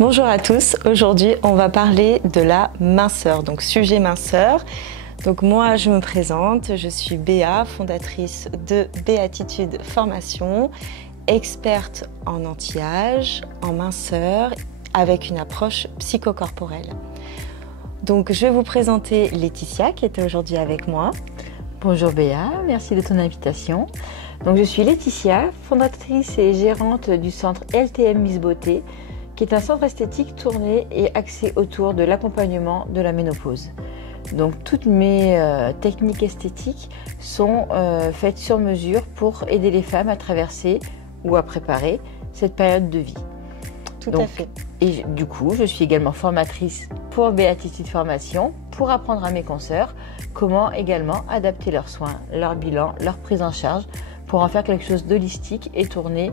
Bonjour à tous, aujourd'hui on va parler de la minceur, donc sujet minceur. Donc moi je me présente, je suis Béa, fondatrice de Béatitude Formation, experte en anti-âge, en minceur, avec une approche psychocorporelle. Donc je vais vous présenter Laetitia qui était aujourd'hui avec moi. Bonjour Béa, merci de ton invitation. Donc je suis Laetitia, fondatrice et gérante du centre LTM Miss Beauté, qui est un centre esthétique tourné et axé autour de l'accompagnement de la ménopause. Donc toutes mes techniques esthétiques sont faites sur mesure pour aider les femmes à traverser ou à préparer cette période de vie. Tout à fait. Et du coup, je suis également formatrice pour Béatitude Formation pour apprendre à mes consoeurs comment également adapter leurs soins, leur bilan, leur prise en charge pour en faire quelque chose d'holistique et tourné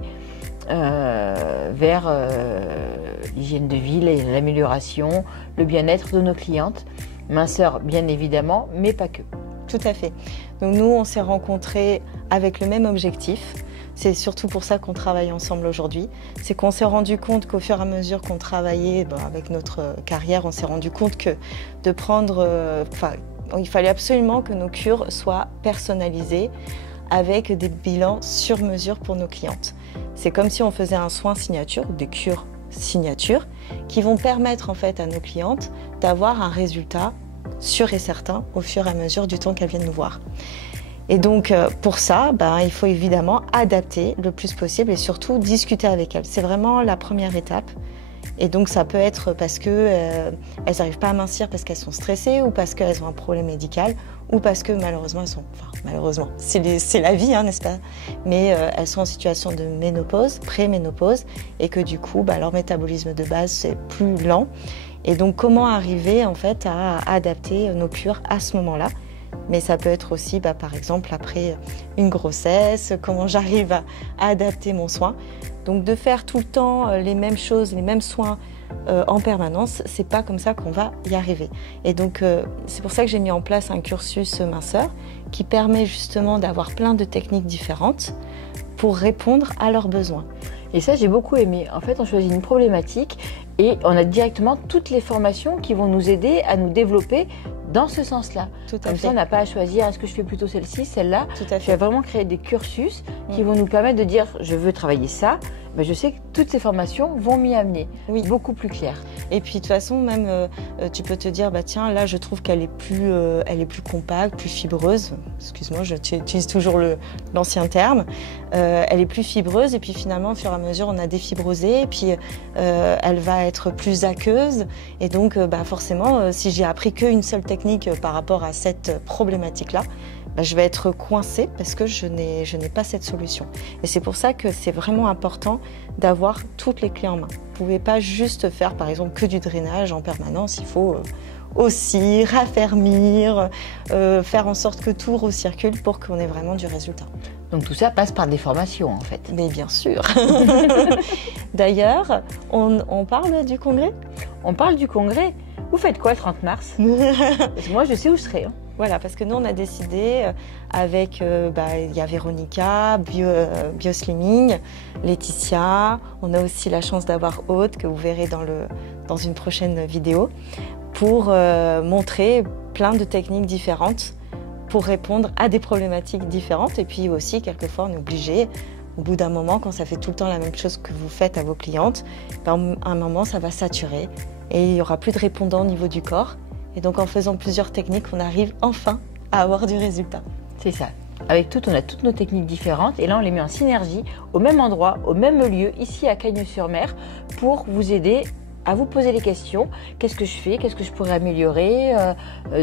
vers l'hygiène de vie, l'amélioration, le bien-être de nos clientes. Minceur bien évidemment, mais pas que. Tout à fait. Donc nous, on s'est rencontrés avec le même objectif. C'est surtout pour ça qu'on travaille ensemble aujourd'hui. C'est qu'on s'est rendu compte qu'au fur et à mesure qu'on travaillait avec notre carrière, on s'est rendu compte que de prendre... il fallait absolument que nos cures soient personnalisées avec des bilans sur mesure pour nos clientes. C'est comme si on faisait un soin signature, ou des cures signature, qui vont permettre en fait à nos clientes d'avoir un résultat sûr et certain au fur et à mesure du temps qu'elles viennent nous voir. Et donc pour ça, il faut évidemment adapter le plus possible et surtout discuter avec elles. C'est vraiment la première étape. Et donc ça peut être parce qu'elles n'arrivent pas à mincir parce qu'elles sont stressées ou parce qu'elles ont un problème médical ou parce que malheureusement elles sont... malheureusement, c'est la vie, n'est-ce pas? Mais elles sont en situation de ménopause, pré-ménopause et que du coup leur métabolisme de base c'est plus lent. Et donc comment arriver en fait à adapter nos cures à ce moment-là? Mais ça peut être aussi par exemple après une grossesse, comment j'arrive à adapter mon soin. Donc de faire tout le temps les mêmes choses, les mêmes soins en permanence, c'est pas comme ça qu'on va y arriver. Et donc c'est pour ça que j'ai mis en place un cursus minceur qui permet justement d'avoir plein de techniques différentes pour répondre à leurs besoins. Et ça, j'ai beaucoup aimé. En fait, on choisit une problématique et on a directement toutes les formations qui vont nous aider à nous développer dans ce sens-là. Comme ça, on n'a pas à choisir, est-ce que je fais plutôt celle-ci, celle-là. Tout à fait. Je vais vraiment créer des cursus qui vont nous permettre de dire, je veux travailler ça. Mais je sais que toutes ces formations vont m'y amener, beaucoup plus clair. Et puis de toute façon, même tu peux te dire, tiens, là je trouve qu'elle est plus compacte, plus fibreuse. Excuse-moi, j'utilise toujours l'ancien terme. Elle est plus fibreuse et puis finalement, au fur et à mesure, on a défibrosé et puis elle va être plus aqueuse. Et donc, forcément, si j'ai appris qu'une seule technique par rapport à cette problématique-là, je vais être coincée parce que je n'ai pas cette solution. Et c'est pour ça que c'est vraiment important d'avoir toutes les clés en main. Vous ne pouvez pas juste faire par exemple que du drainage en permanence, il faut aussi raffermir, faire en sorte que tout recircule pour qu'on ait vraiment du résultat. Donc tout ça passe par des formations en fait. Mais bien sûr. D'ailleurs, on parle du congrès? On parle du congrès. Vous faites quoi le 30 mars? Parce que moi je sais où je serai. Voilà, parce que nous, on a décidé avec, il y a Véronica, Bioslimming, Laetitia. On a aussi la chance d'avoir Aude, que vous verrez dans une prochaine vidéo, pour montrer plein de techniques différentes pour répondre à des problématiques différentes. Et puis aussi, quelquefois, on est obligé, au bout d'un moment, quand ça fait tout le temps la même chose que vous faites à vos clientes, à un moment, ça va saturer et il n'y aura plus de répondants au niveau du corps. Et donc en faisant plusieurs techniques, on arrive enfin à avoir du résultat. C'est ça. Avec on a toutes nos techniques différentes et là on les met en synergie au même endroit, au même lieu, ici à Cagnes-sur-Mer, pour vous aider à vous poser les questions. Qu'est-ce que je fais? Qu'est-ce que je pourrais améliorer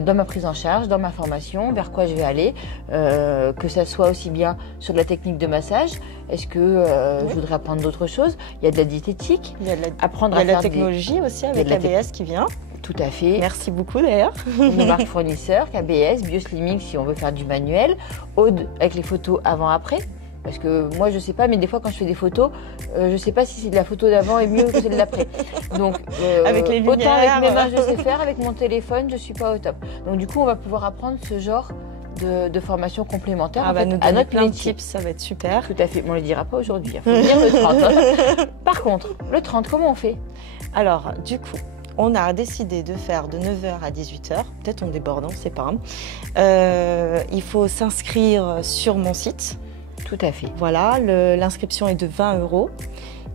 dans ma prise en charge, dans ma formation? Vers quoi je vais aller? Que ça soit aussi bien sur de la technique de massage. Est-ce que je voudrais apprendre d'autres choses? Il y a de la diététique. Il y a de la technologie aussi avec ABS qui vient. Tout à fait. Merci beaucoup d'ailleurs. Nos marques fournisseurs, KBS, Bioslimming si on veut faire du manuel, Aude avec les photos avant-après. Parce que moi je sais pas, mais des fois quand je fais des photos, je sais pas si c'est de la photo d'avant est mieux que celle de l'après. Donc avec les lumières, autant avec mes mains je sais faire, avec mon téléphone je suis pas au top. Donc du coup on va pouvoir apprendre ce genre de formation complémentaire à notre plein de tips, ça va être super. Tout à fait, mais on ne le dira pas aujourd'hui, il faut venir le 30. Par contre, le 30, comment on fait? Alors, du coup, on a décidé de faire de 9 h à 18 h. Peut-être on déborde, c'est pas grave. Il faut s'inscrire sur mon site. Tout à fait. Voilà, l'inscription est de 20 €.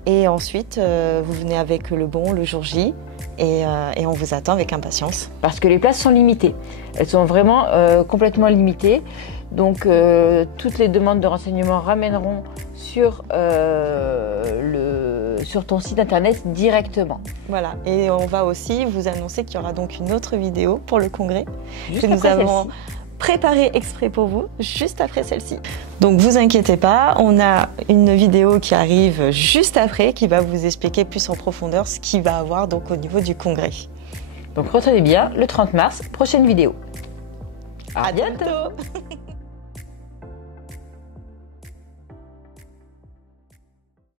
Et ensuite, vous venez avec le bon le jour J et on vous attend avec impatience. Parce que les places sont limitées. Elles sont vraiment complètement limitées. Donc, toutes les demandes de renseignements ramèneront sur ton site internet directement. Voilà, et on va aussi vous annoncer qu'il y aura donc une autre vidéo pour le congrès Juste que nous après avons préparée exprès pour vous, juste après celle-ci. Donc vous inquiétez pas, on a une vidéo qui arrive juste après qui va vous expliquer plus en profondeur ce qu'il va avoir donc au niveau du congrès. Donc retenez bien, le 30 mars, prochaine vidéo. À bientôt.